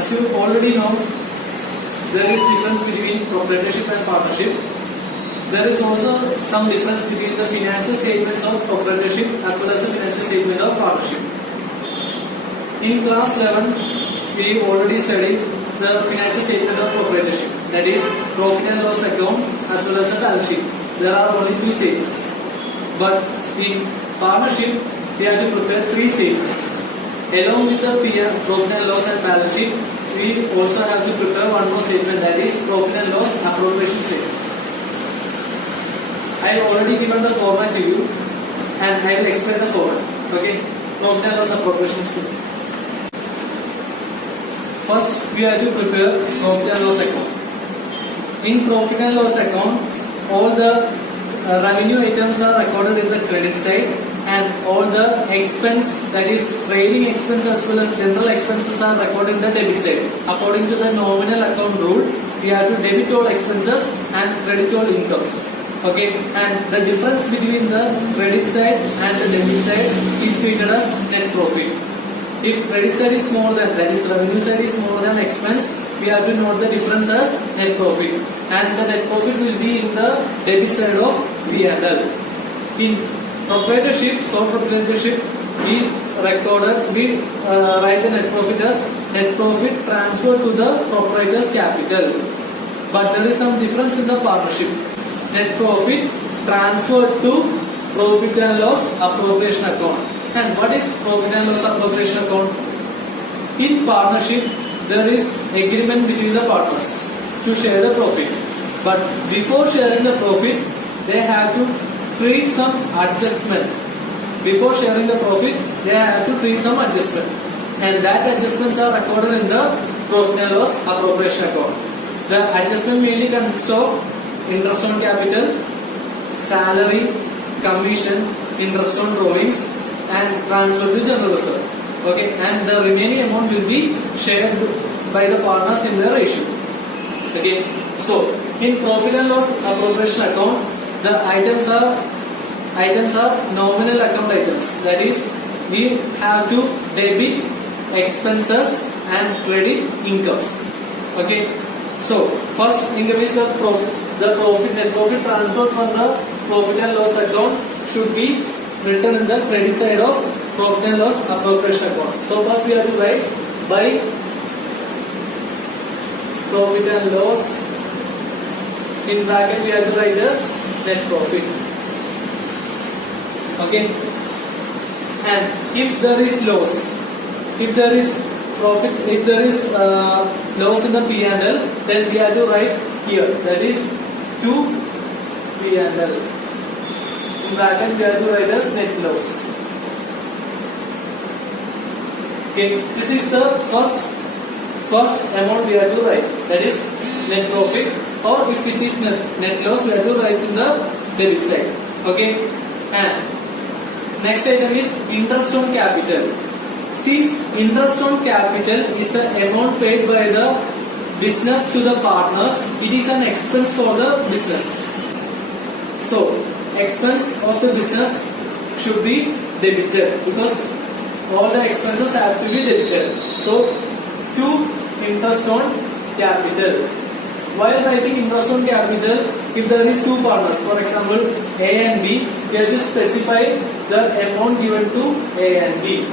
As you already know, there is difference between proprietorship and partnership. There is also some difference between the financial statements of proprietorship as well as the financial statement of partnership. In class 11, we already studied the financial statement of proprietorship, that is profit and loss account as well as the balance sheet. There are only two statements. But in partnership, we have to prepare three statements. Along with the profit and loss and balance sheet, we also have to prepare one more statement, that is profit and loss appropriation statement. I have already given the format to you and I will explain the format. Okay, profit and loss appropriation statement. First, we have to prepare profit and loss account. In profit and loss account, all the revenue items are recorded in the credit side, and all the expense, that is trading expense as well as general expenses, are recorded in the debit side. According to the nominal account rule, we have to debit all expenses and credit all incomes. Okay, and the difference between the credit side and the debit side is treated as net profit. If credit side is more than, that is revenue side is more than expense, we have to note the difference as net profit, and the net profit will be in the debit side of P&L. In proprietorship, sole proprietorship, we write the net profit as net profit transferred to the proprietor's capital. But there is some difference in the partnership. Net profit transferred to profit and loss appropriation account. And what is profit and loss appropriation account? In partnership, there is agreement between the partners to share the profit. But before sharing the profit, they have to treat some adjustment. Before sharing the profit, they have to treat some adjustment. And that adjustments are recorded in the profit and loss appropriation account. The adjustment mainly consists of interest on capital, salary, commission, interest on drawings, and transfer to general reserve. Okay, and the remaining amount will be shared by the partners in the ratio. Okay, so in profit and loss appropriation account, the items are nominal account items. That is, we have to debit expenses and credit incomes. Okay, so first income is the profit. The net profit transferred from the profit and loss account should be written in the credit side of profit and loss appropriation account. So first we have to write by profit and loss. In bracket we have to write as net profit. Okay. And if there is loss, if there is profit, if there is loss in the P&L, then we have to write here. That is to P&L. In bracket we have to write as net loss. Okay, this is the first amount we have to write, that is net profit, or if it is net loss, we have to write in the debit side. Okay, and next item is interest on capital. Since interest on capital is the amount paid by the business to the partners, it is an expense for the business. So, expense of the business should be debited because all the expenses have to be debited. So, to interest on capital. While writing interest on capital, if there is two partners, for example A and B, we have to specify the amount given to A and B.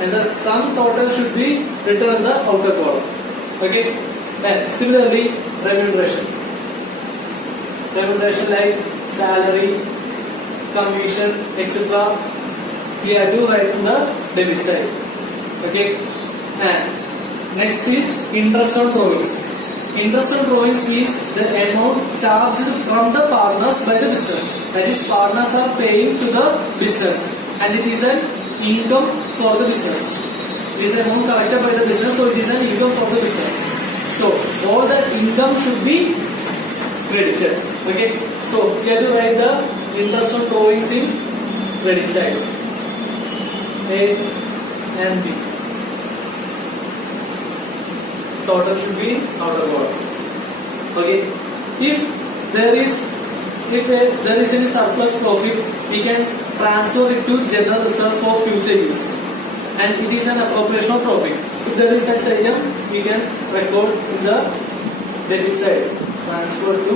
And the sum total should be written in the outer column. Okay. And similarly, remuneration. Remuneration like salary, commission, etc. We have to write in the debit side. Okay. And next is interest on drawings. Interest on drawings means the amount charged from the partners by the business. That is, partners are paying to the business, and it is an income for the business. It is an amount collected by the business, so it is an income for the business. So all the income should be credited. Okay. So we have to write the interest on drawings in credit side. A and B. Total should be outer column. Okay. If there is any surplus profit, we can transfer it to general reserve for future use. and it is an appropriation of profit. If there is such item, we can record in the debit side. Transfer to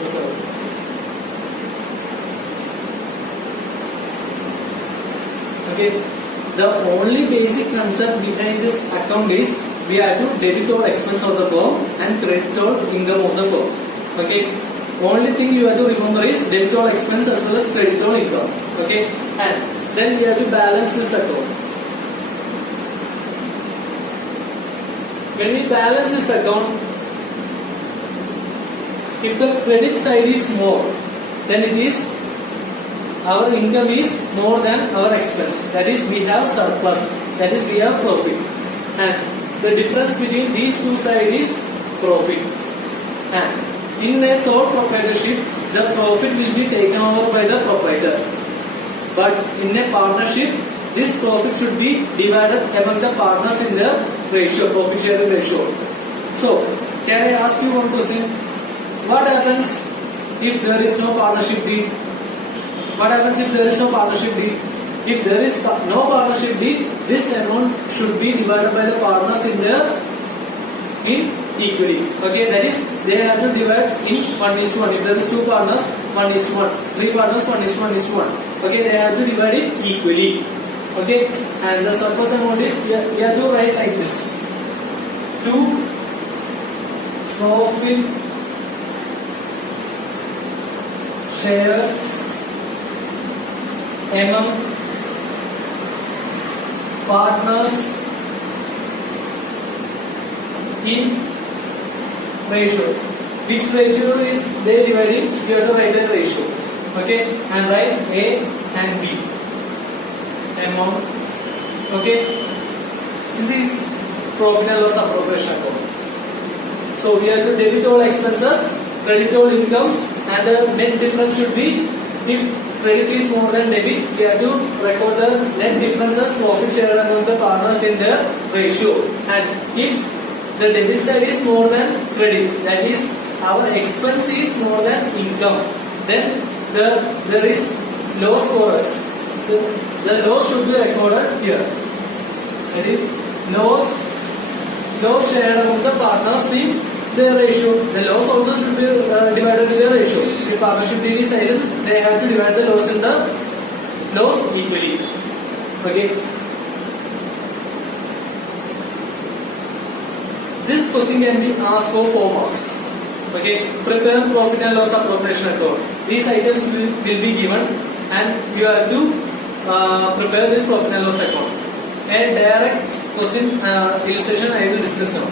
reserve. Okay. The only basic concept behind this account is we have to debit all expense of the firm and credit all income of the firm. Okay. Only thing you have to remember is debit all expense as well as credit all income. Okay. And then we have to balance this account. When we balance this account, if the credit side is more, then it is our income is more than our expense. That is, we have surplus. That is, we have profit. And the difference between these two sides is profit. And in a sole proprietorship, the profit will be taken over by the proprietor. But in a partnership, this profit should be divided among the partners in the ratio, profit sharing ratio. So, can I ask you one question? What happens if there is no partnership deed? What happens if there is no partnership deed? If there is no partnership deed, this amount should be divided by the partners in equally. Okay, that is, they have to divide in 1:1. If there is 2 partners, 1:1. 3 partners, 1:1:1. Okay, they have to divide it equally. Okay, and the surplus amount is, we have to write like this: to profit share among partners in ratio. Which ratio is they dividing? You have to write the ratio. Okay, and write A and B amount. Okay, this is profit and loss appropriation account. So we have to debit all expenses, credit all incomes, and the net difference should be, if credit is more than debit, we have to record the net differences profit share among the partners in the ratio. And if the debit side is more than credit, that is, our expense is more than income, then there is loss for us. The loss should be recorded here. That is, loss shared among the partners in the ratio. The loss also should be divided in the ratio. If partnership deed is silent, they have to divide the loss in the loss equally. Okay. This question can be asked for 4 marks. Okay. Prepare profit and loss appropriation account. These items will be given, and you have to prepare this profit and loss account. A direct question illustration I will discuss now.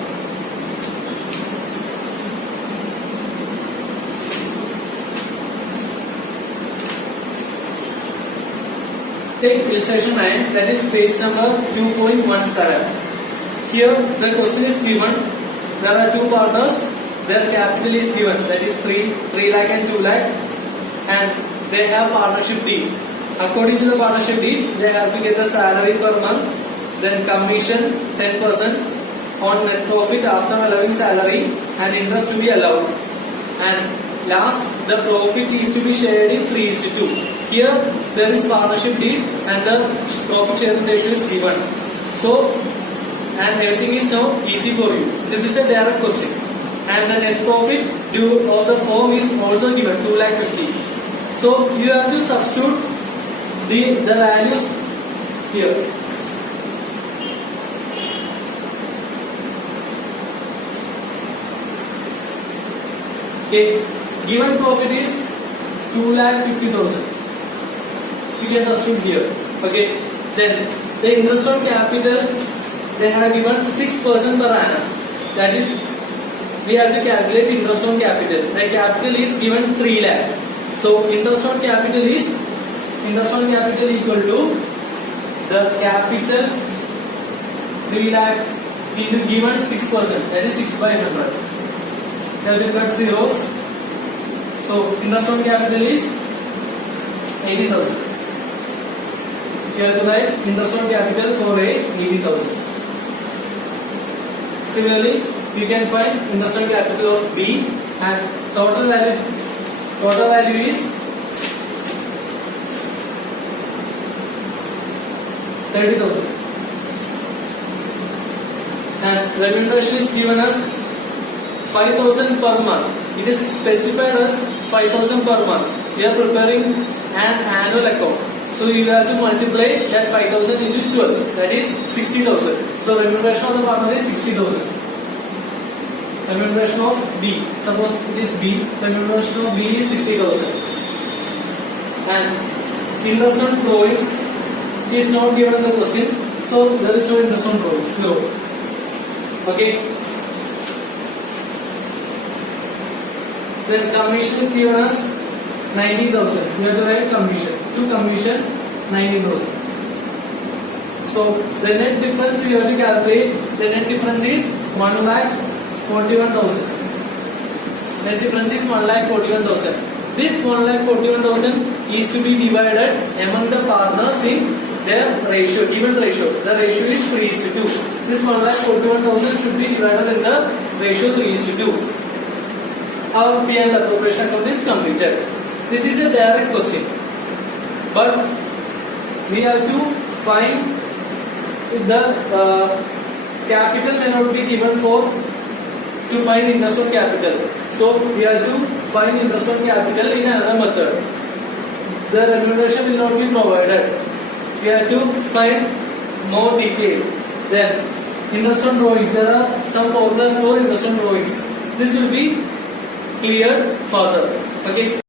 Take illustration 9, that is page number 2.17. Here the question is given. There are 2 partners. Their capital is given, that is 3 lakh and 2 lakh, and they have partnership deed. According to the partnership deed, they have to get the salary per month, then commission 10% on net profit after allowing salary, and interest to be allowed. And last, the profit is to be shared in 3:2. Here there is partnership deed and the profit sharing ratio is given. So, and everything is now easy for you. This is a direct question. And the net profit due of the firm is also given, 2,50,000. So you have to substitute the values here. Okay, given profit is 2,50,000. You can substitute here. Okay, then the interest on capital, they have given 6% per annum. That is, we have to calculate interest on capital. The capital is given 3 lakh. So interest on capital is equal to the capital 3 lakh into given 6%. That is 6/100. Now we cut zeros. So interest on capital is 80,000. You have to write interest on capital for A 80,000. Similarly, we can find interest on capital of B, and total value is 30,000. And remuneration is given as 5,000 per month. It is specified as 5,000 per month. We are preparing an annual account. So you have to multiply that 5,000 into 12. That is 60,000. So remuneration of the farmer is 60,000. Remuneration of B. Suppose it is B. Remuneration of B is 60,000. And interest on drawings is not given in the question. So there is no interest on drawings. No. Okay. Then commission is given as 90,000. You have to write commission. To commission 90,000. So the net difference we have to calculate. The net difference is 1,41,000. Net difference is 1,41,000. This 1,41,000 is to be divided among the partners in their ratio, given ratio. The ratio is 3:2. This 1,41,000 should be divided in the ratio 3:2. Our P&L appropriation account is completed. This is a direct question, but we have to find the capital may not be given to find interest on capital. So we have to find interest on capital in another method. The remuneration will not be provided. We have to find more detail. Then interest on drawings. There are some formulas for interest on drawings. This will be cleared further. Okay.